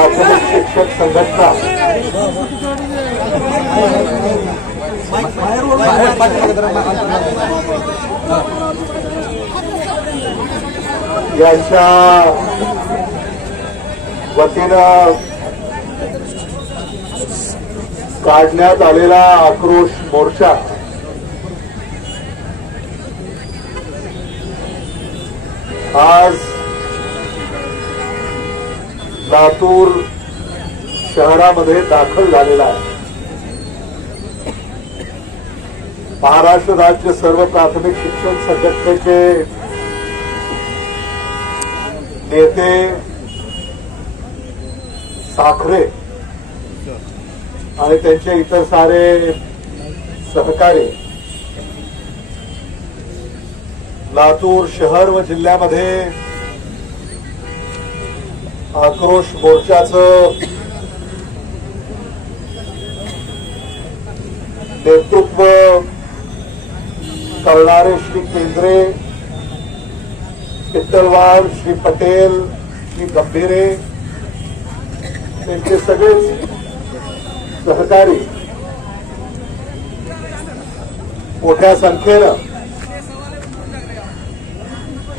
प्राथमिक शिक्षक संघटना यांच्या वतीनं काढण्यात आलेला आक्रोश मोर्चा आज लातूर शहरामध्ये दाखल झालेला आहे। महाराष्ट्र राज्य सर्व प्राथमिक शिक्षण संघटनेचे नेते साखरे आणि त्यांचे इतर सारे सहकारी लातूर शहर व जिल्ह्यामध्ये आक्रोश मोर्चाचं नेतृत्व करणारे श्री केंद्रे, पित्तलवार, श्री पटेल, श्री गंभीरे, त्यांचे सगळेच सहकारी मोठ्या संख्येनं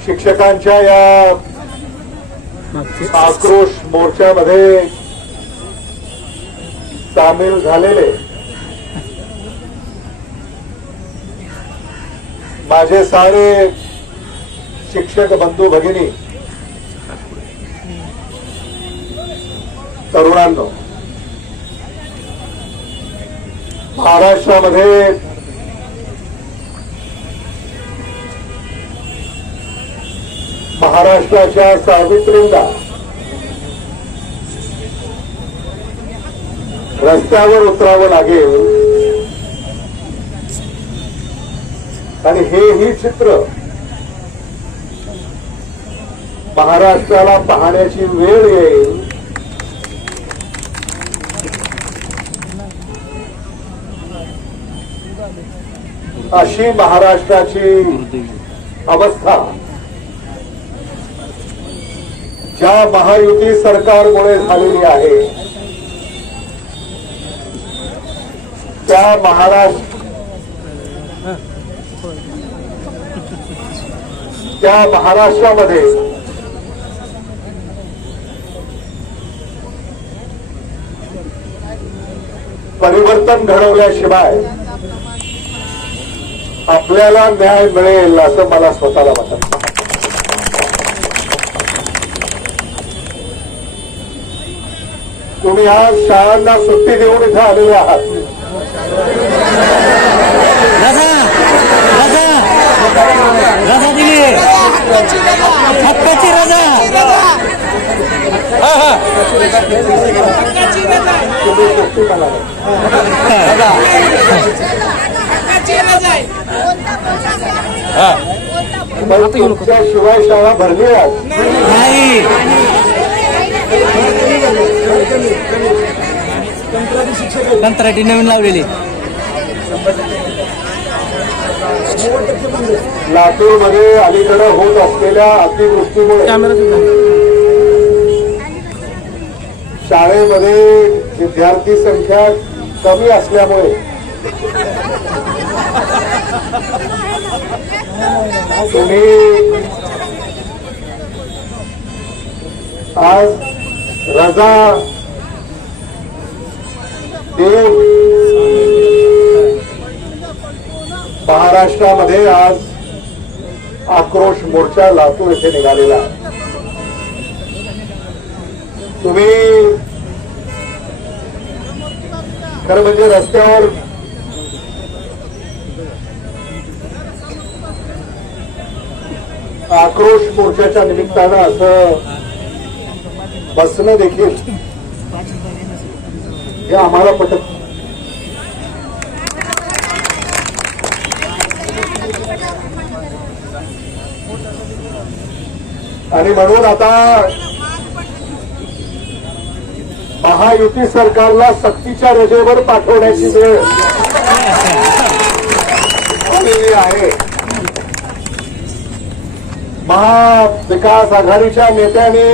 शिक्षकांच्या या आक्रोश मोर्चामध्ये सामील झालेले माझे सारे शिक्षक बंधू भगिनी, तरुणांनो, महाराष्ट्रामध्ये महाराष्ट्राच्या सावित्रींना रस्त्यावर उतरावं लागेल आणि हेही चित्र महाराष्ट्राला पाहण्याची वेळ येईल अशी महाराष्ट्राची अवस्था ज्या महायुती सरकारमुळे झालेली आहे त्या महाराष्ट्रामध्ये परिवर्तन घडवल्याशिवाय आपल्याला न्याय मिळेल असं मला स्वतःला वाटतं। तुम्ही आज शाळांना सुट्टी देऊन इथं आलेले आहात। रजा दिली, हक्काची रजा। तुम्ही सुट्टी मला तुमच्याशिवाय शाळा भरली नाही। कंत्राटी नवीन लावलेली लातूरमध्ये अलीकडे होत असलेल्या अतिवृष्टीमुळे शाळेमध्ये विद्यार्थी संख्या कमी असल्यामुळे तुम्ही आज रजा देऊन महाराष्ट्रामध्ये आज आक्रोश मोर्चा लातूर येथे निघालेला। तुम्ही खरं म्हणजे रस्त्यावर आक्रोश मोर्चाच्या निमित्तानं असं बसणं देखील हे आम्हाला पटत। आणि म्हणून आता महायुती सरकारला सक्तीच्या रजेवर पाठवण्याची वेळ आलेली आहे। महाविकास आघाडीच्या नेत्यांनी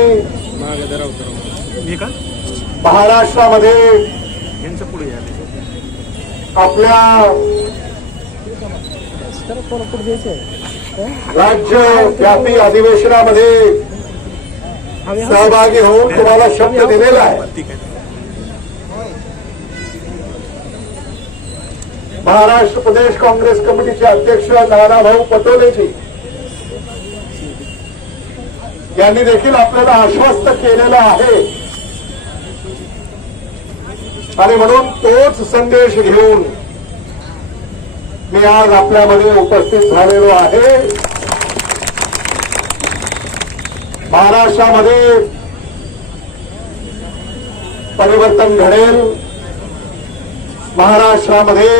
महाराष्ट्रामध्ये आपल्या राज्यव्यापी अधिवेशनामध्ये सहभागी होऊन तुम्हाला शब्द दिलेला आहे. महाराष्ट्र प्रदेश काँग्रेस कमिटीचे अध्यक्ष नानाभाऊ पटोलेजी यांनी देखील आपल्याला आश्वस्त केलेलं आहे आणि म्हणून तोच संदेश घेऊन मी आज आपल्यामध्ये उपस्थित झालेलो आहे. महाराष्ट्रामध्ये परिवर्तन घडेल. महाराष्ट्रामध्ये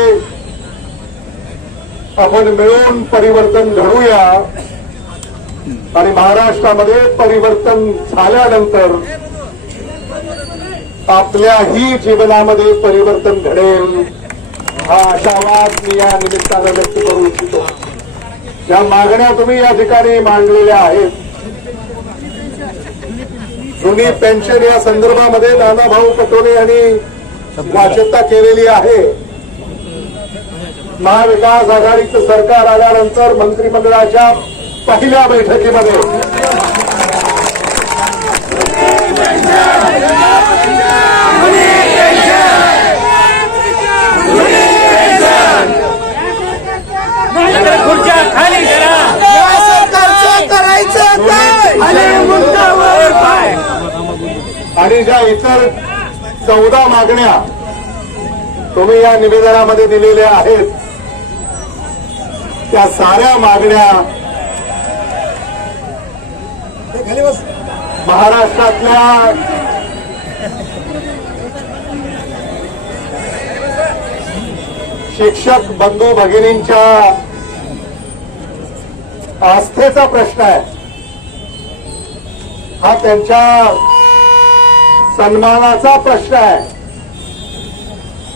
आपण मिळून परिवर्तन घडूया आणि महाराष्ट्रामध्ये परिवर्तन झाल्यानंतर आपल्याही जीवनामध्ये परिवर्तन घडेल हा आशावाद मी या निमित्तानं व्यक्त करू इच्छितो. ज्या मागण्या तुम्ही या ठिकाणी मांडलेल्या आहेत, जुनी पेन्शन या संदर्भामध्ये नानाभाऊ पटोले यांनी वाच्यता केलेली आहे. महाविकास आघाडीचं सरकार आल्यानंतर मंत्रिमंडळाच्या पहिल्या बैठकीमध्ये आणि ज्या इतर 14 मागण्या तुम्ही या निवेदनामध्ये दिलेल्या आहेत, त्या साऱ्या मागण्या महाराष्ट्रातल्या शिक्षक बंधू भगिनींच्या आस्थेचा प्रश्न आहे. हा त्यांच्या सन्मानाचा प्रश्न आहे.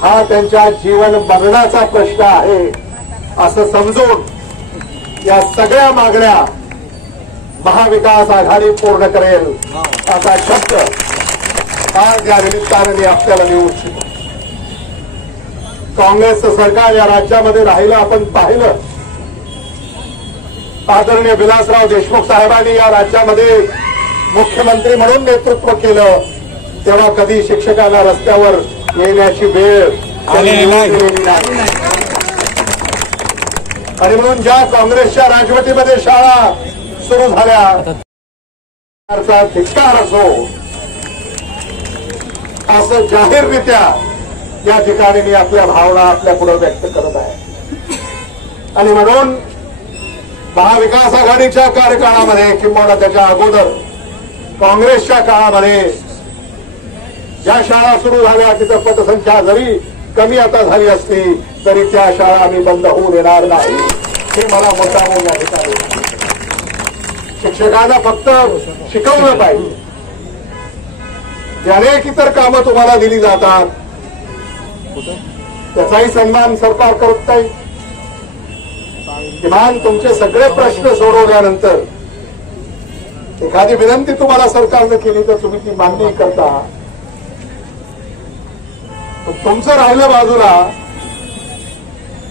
हा त्यांच्या जीवन मरणाचा प्रश्न आहे असं समजून या सगळ्या मागण्या महाविकास आघाडी पूर्ण करेल असा शब्द आज या निमित्तानं मी आपल्याला देऊ इच्छितो. काँग्रेसचं सरकार या राज्यामध्ये राहिलं आपण पाहिलं. आदरणीय विलासराव देशमुख साहेबांनी या राज्यामध्ये मुख्यमंत्री म्हणून नेतृत्व केलं, तेव्हा कधी शिक्षकांना रस्त्यावर येण्याची वेळ आलेली नाही. आणि म्हणून ज्या काँग्रेसच्या राजवटीमध्ये शाळा सुरू झाल्या त्याचा धिक्कार असो असं जाहीररित्या या ठिकाणी मी आपल्या भावना आपल्या पुढे व्यक्त करत आहे. आणि म्हणून महाविकास आघाडीच्या कार्यकाळामध्ये किंवा त्याच्या अगोदर काँग्रेसच्या काळामध्ये ज्या शाळा सुरू झाल्या तिथं पटसंख्या जरी कमी आता झाली असली तरी त्या शाळा आम्ही बंद होऊ देणार नाही हे मला मुद्दामून या ठिकाणी. शिक्षकांना फक्त शिकवलं पाहिजे. जी अनेक इतर कामं तुम्हाला दिली जातात त्याचाही सन्मान सरकार करत नाही. किमान तुमचे सगळे प्रश्न सोडवल्यानंतर एखादी विनंती तुम्हाला सरकारनं केली तर तुम्ही ती मान्य करता. तुमचं राहिलं बाजूला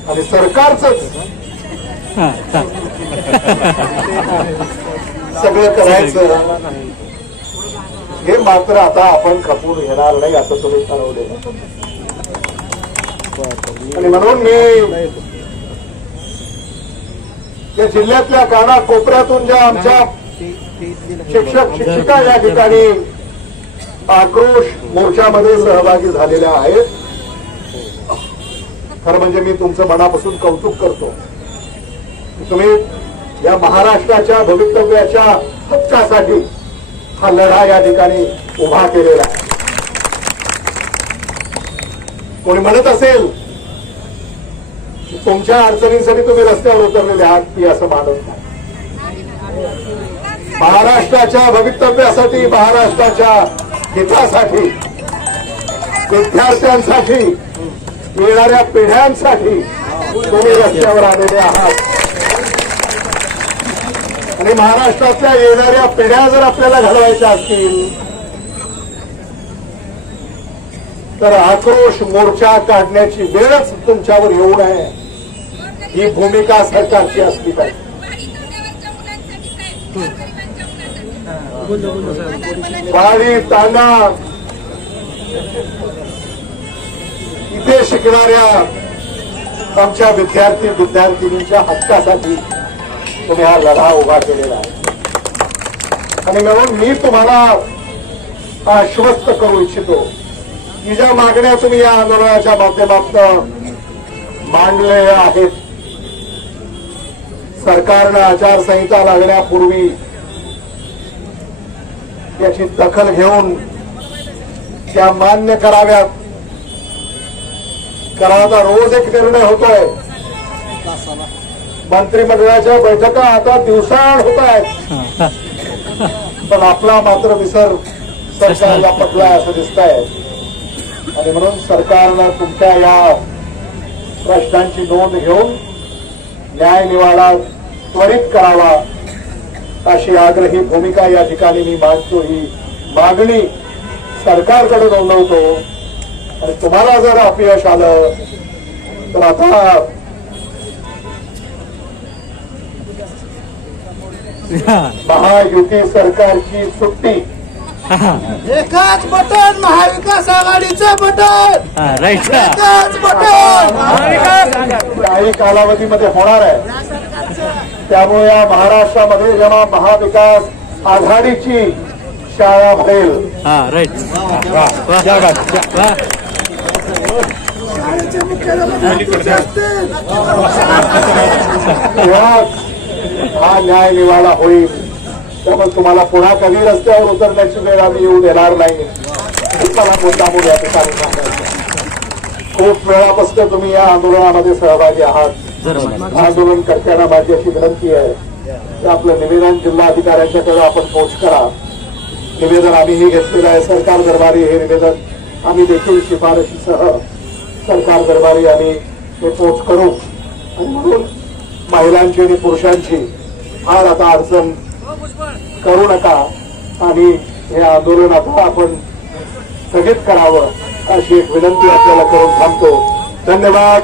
आणि सरकारच सगळं करायचं हे मात्र आता आपण खपून घेणार नाही असं तुम्ही ठरवलेलं. आणि म्हणून मी या जिल्ह्यातल्या कानाकोपऱ्यातून ज्या आमच्या शिक्षक शिक्षिका या ठिकाणी आक्रोश मोर्चामध्ये सहभागी झालेल्या आहेत, खरं म्हणजे मी तुमचं मनापासून कौतुक करतो. तुम्ही या महाराष्ट्राच्या भवितव्याच्या हक्कासाठी हा लढा या ठिकाणी उभा केलेला आहे. कोणी म्हणत असेल की तुमच्या अडचणींसाठी तुम्ही रस्त्यावर उतरलेले आहात, मी असं मानत नाही. महाराष्ट्राच्या भवितव्यासाठी, महाराष्ट्राच्या हितासाठी, विद्यार्थ्यांसाठी, येणाऱ्या पिढ्यांसाठी तुम्ही रस्त्यावर आलेले आहात. आणि महाराष्ट्रातल्या येणाऱ्या पिढ्या जर आपल्याला घडवायच्या असतील तर आक्रोश मोर्चा काढण्याची वेळच तुमच्यावर येऊ नये ही भूमिका सरकारची असली पाहिजे. वाडी तांडा इथे शिकणाऱ्या आमच्या विद्यार्थिनींच्या हक्कासाठी तुम्ही हा लढा उभा केलेला आहे. आणि म्हणून मी तुम्हाला आश्वस्त करू इच्छितो की ज्या मागण्या तुम्ही या आंदोलनाच्या माध्यमातून मांडलेल्या आहेत, सरकारनं आचारसंहिता लागण्यापूर्वी याची दखल घेऊन त्या मान्य कराव्यात. कारण आता रोज एक निर्णय होतोय. मंत्रिमंडळाच्या बैठका आता दिवसाआड होत आहेत, पण आपला मात्र विसर सरकारला पटलाय असं दिसतंय. आणि म्हणून सरकारनं तुमच्या या प्रश्नांची नोंद घेऊन न्याय निवाडा त्वरित करावा अशी आग्रही भूमिका या ठिकाणी मी मांडतो. ही मागणी सरकारकडे नोंदवतो. आणि तुम्हाला जर अपयश आलं तर आता महायुती सरकारची सुट्टी. एकाच बटन महाविकास आघाडीचं बटन. राईट. एकाच बटन. काही कालावधीमध्ये होणार आहे. त्यामुळे या महाराष्ट्रामध्ये जेव्हा महाविकास आघाडीची शाळा भरेल राईट. शाळेचे मुख्याध्यापक असतील. तेव्हा हा न्याय निवाडा होईल. त्यामुळे तुम्हाला पुन्हा कधी रस्त्यावर उतरण्याची वेळ आम्ही येऊ देणार नाही. मला मुद्दामून या ठिकाणी सांगायचं. खूप वेळापासून तुम्ही या आंदोलनामध्ये सहभागी आहात. आंदोलनकर्त्यांना माझी अशी विनंती आहे की आपलं निवेदन जिल्हाधिकाऱ्यांच्याकडे आपण पोच करा. निवेदन आम्हीही घेतलेलं आहे. सरकार दरबारी हे निवेदन आम्ही देखील शिफारशीसह सरकार दरबारी आम्ही हे पोच करू. आणि म्हणून महिलांची आणि पुरुषांची फार आता अडचण करू नका आणि हे आंदोलन आता आपण स्थगित करावं अशी एक विनंती आपल्याला करून थांबतो. धन्यवाद.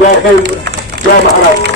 जय हिंद, जय महाराष्ट्र.